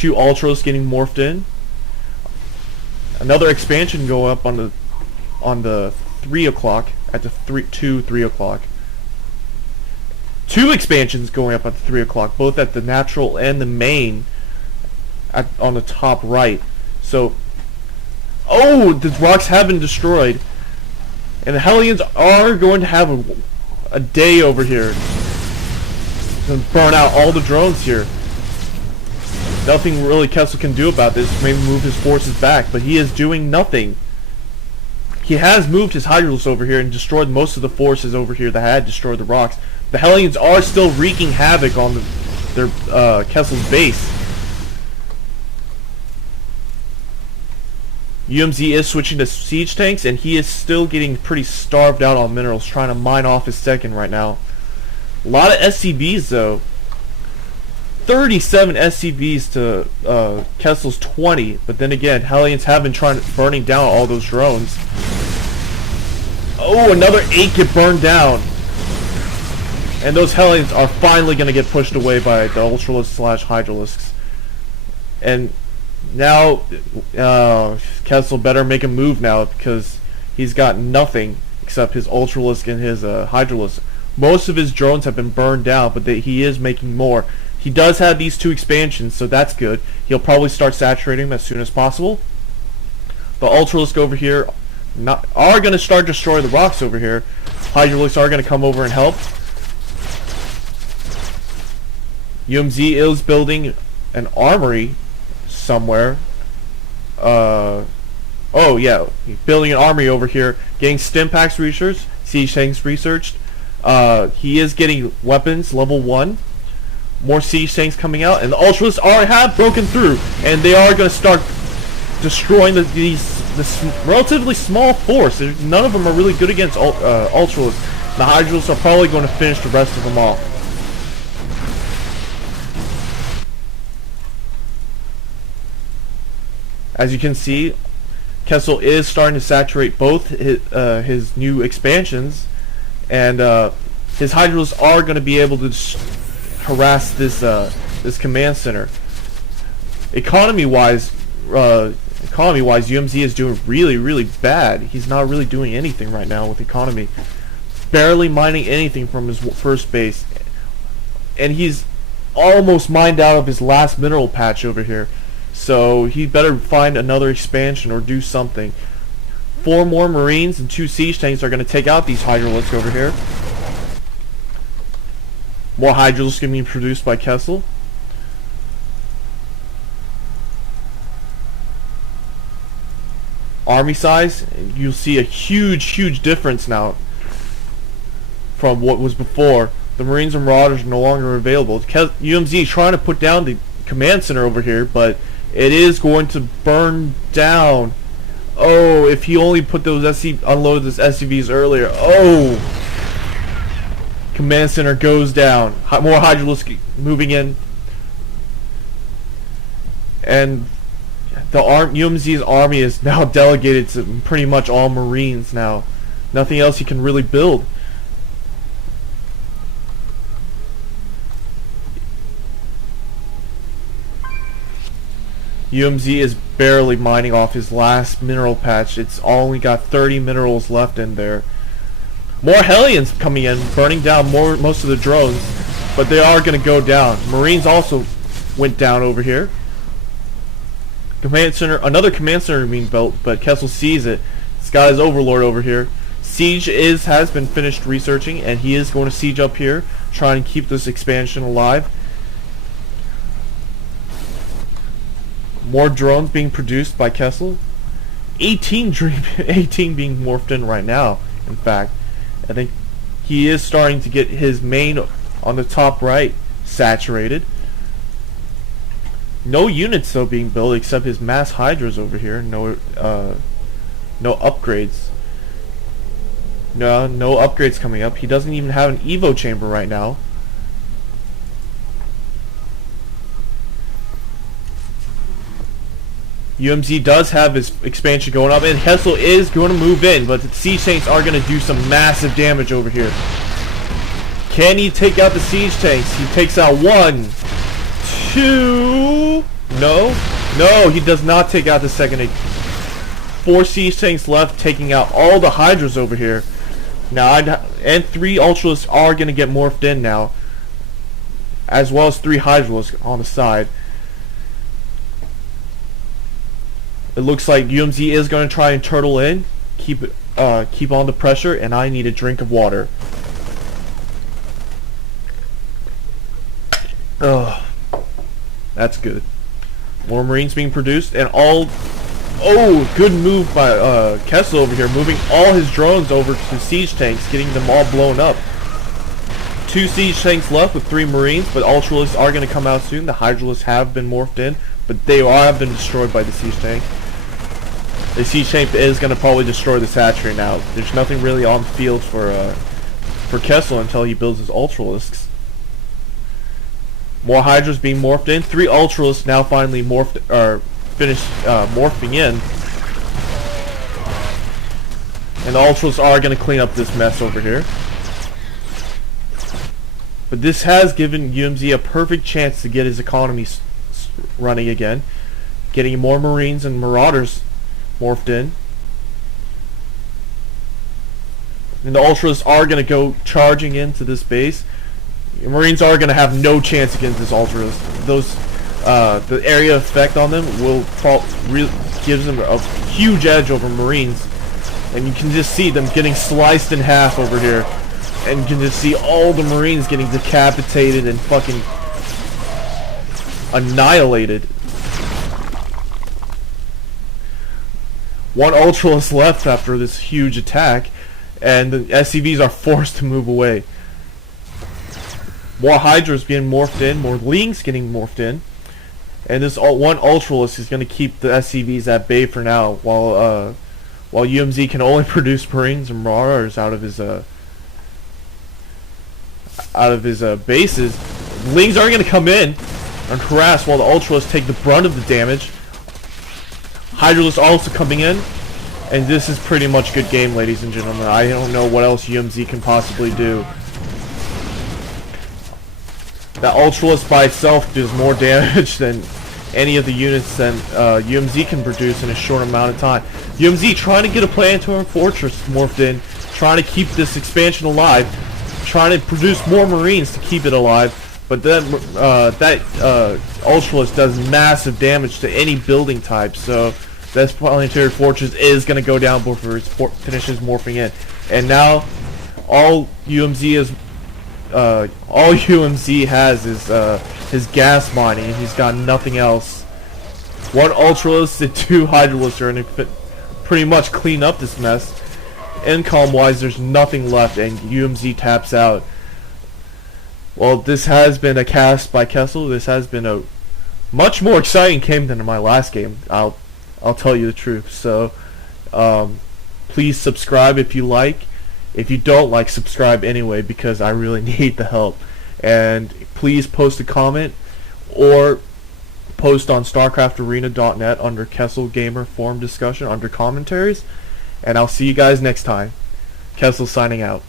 2 Ultras getting morphed in. Another expansion going up on the 3 o'clock at the 3 o'clock. 2 expansions going up at the 3 o'clock, both at the natural and the main on the top right. So, oh, the rocks have been destroyed. And the Hellions are going to have a day over here to burn out all the drones here. Nothing really KeSl can do about this. Maybe move his forces back, but he is doing nothing. He has moved his Hydralisks over here and destroyed most of the forces over here that had destroyed the rocks. The Hellions are still wreaking havoc on their KeSl's base. UMZ is switching to siege tanks, and he is still getting pretty starved out on minerals, trying to mine off his second right now. A lot of SCVs though. 37 SCVs to KeSl's 20, but then again, Hellions have been burning down all those drones. Oh, another 8 get burned down. And those Hellions are finally going to get pushed away by the Ultralisks / Hydralisks. And now, KeSl better make a move now, because he's got nothing except his Ultralisk and his Hydralisk. Most of his drones have been burned down, but he is making more. He does have these 2 expansions, so that's good. He'll probably start saturating them as soon as possible. The Ultralisk over here are going to start destroying the rocks over here. Hydralisks are going to come over and help. UMZ is building an armory somewhere. Oh yeah, building an armory over here, getting stim packs researched, siege tanks researched. He is getting weapons level 1. More siege tanks coming out, and the Ultras have broken through, and they are going to start destroying this relatively small force. None of them are really good against Ultras. The Hydralisks are probably going to finish the rest of them off. As you can see, KeSl is starting to saturate both his new expansions, and his Hydralisks are going to be able to harass this command center. Economy-wise, UMZ is doing really bad. He's not really doing anything right now with economy. Barely mining anything from his first base, and he's almost mined out of his last mineral patch over here. So he better find another expansion or do something. 4 more Marines and 2 siege tanks are going to take out these Hydralisks over here. More Hydralisks being produced by KeSl. Army size, you'll see a huge difference now from what was before. The Marines and Marauders are no longer available. UMZ is trying to put down the command center over here, but it is going to burn down. Oh, if he only put those unloaded those SCVs earlier. Oh, command center goes down. More Hydralisks moving in, and the UMZ's army is now delegated to pretty much all Marines now. Nothing else he can really build. UMZ is barely mining off his last mineral patch. It's only got 30 minerals left in there. More Hellions coming in, burning down most of the drones, but they are going to go down. Marines also went down over here. Command center, another command center being built, but KeSl sees it. This guy is Overlord over here. Siege has been finished researching, and he is going to siege up here, trying to keep this expansion alive. More drones being produced by KeSl. 18 being morphed in right now. In fact, I think he is starting to get his main on the top right saturated. No units though being built except his mass hydras over here. No upgrades. No upgrades coming up. He doesn't even have an Evo chamber right now. UMZ does have his expansion going up, and KeSl is going to move in, but the siege tanks are going to do some massive damage over here. Can he take out the siege tanks? He takes out 1, 2, No, no, he does not take out the second. 4 siege tanks left, taking out all the hydras over here. Now, and 3 ultralists are going to get morphed in now, as well as 3 hydralisks on the side. It looks like UMZ is going to try and turtle in, keep on the pressure, and I need a drink of water. Ugh, that's good. More Marines being produced, and all. Oh, good move by KeSl over here, moving all his drones over to siege tanks, getting them all blown up. 2 siege tanks left with 3 Marines, but ultralists are going to come out soon. The hydralisks have been morphed in, but they have been destroyed by the siege tank. The siege tank is going to probably destroy this hatchery now. There's nothing really on the field for KeSl until he builds his ultralisks. More hydras being morphed in. 3 ultralisks now finally finished morphing in. And the ultralists are going to clean up this mess over here. But this has given UMZ a perfect chance to get his economy running again. Getting more Marines and Marauders morphed in. And the ultras are going to go charging into this base. The Marines are going to have no chance against this ultras. The area effect on them will gives them a huge edge over Marines. And you can just see them getting sliced in half over here. And you can just see all the Marines getting decapitated and fucking annihilated. 1 ultralist left after this huge attack, and the SCVs are forced to move away. More hydras being morphed in, more lings getting morphed in, and this 1 ultralist is going to keep the SCVs at bay for now, while UMZ can only produce Marines and Marauders out of his bases. Lings are going to come in and harass while the ultralists take the brunt of the damage. Hydralisk also coming in, and this is pretty much good game, ladies and gentlemen. I don't know what else UMZ can possibly do. That Ultralist by itself does more damage than any of the units that UMZ can produce in a short amount of time. UMZ trying to get a planetary fortress morphed in, trying to keep this expansion alive, trying to produce more Marines to keep it alive, but then that Ultralist does massive damage to any building type, so this planetary fortress is going to go down before it finishes morphing in. And now all UMZ has is his gas mining, and he's got nothing else. 1 Ultralist and 2 Hydralisks are going to pretty much clean up this mess. Income wise, there's nothing left, and UMZ taps out. Well, this has been a cast by KeSl. This has been a much more exciting game than my last game. I'll tell you the truth. So please subscribe if you like. If you don't like, subscribe anyway, because I really need the help. And please post a comment or post on StarCraftArena.net under KeSl Gamer Forum Discussion under Commentaries. And I'll see you guys next time. KeSl signing out.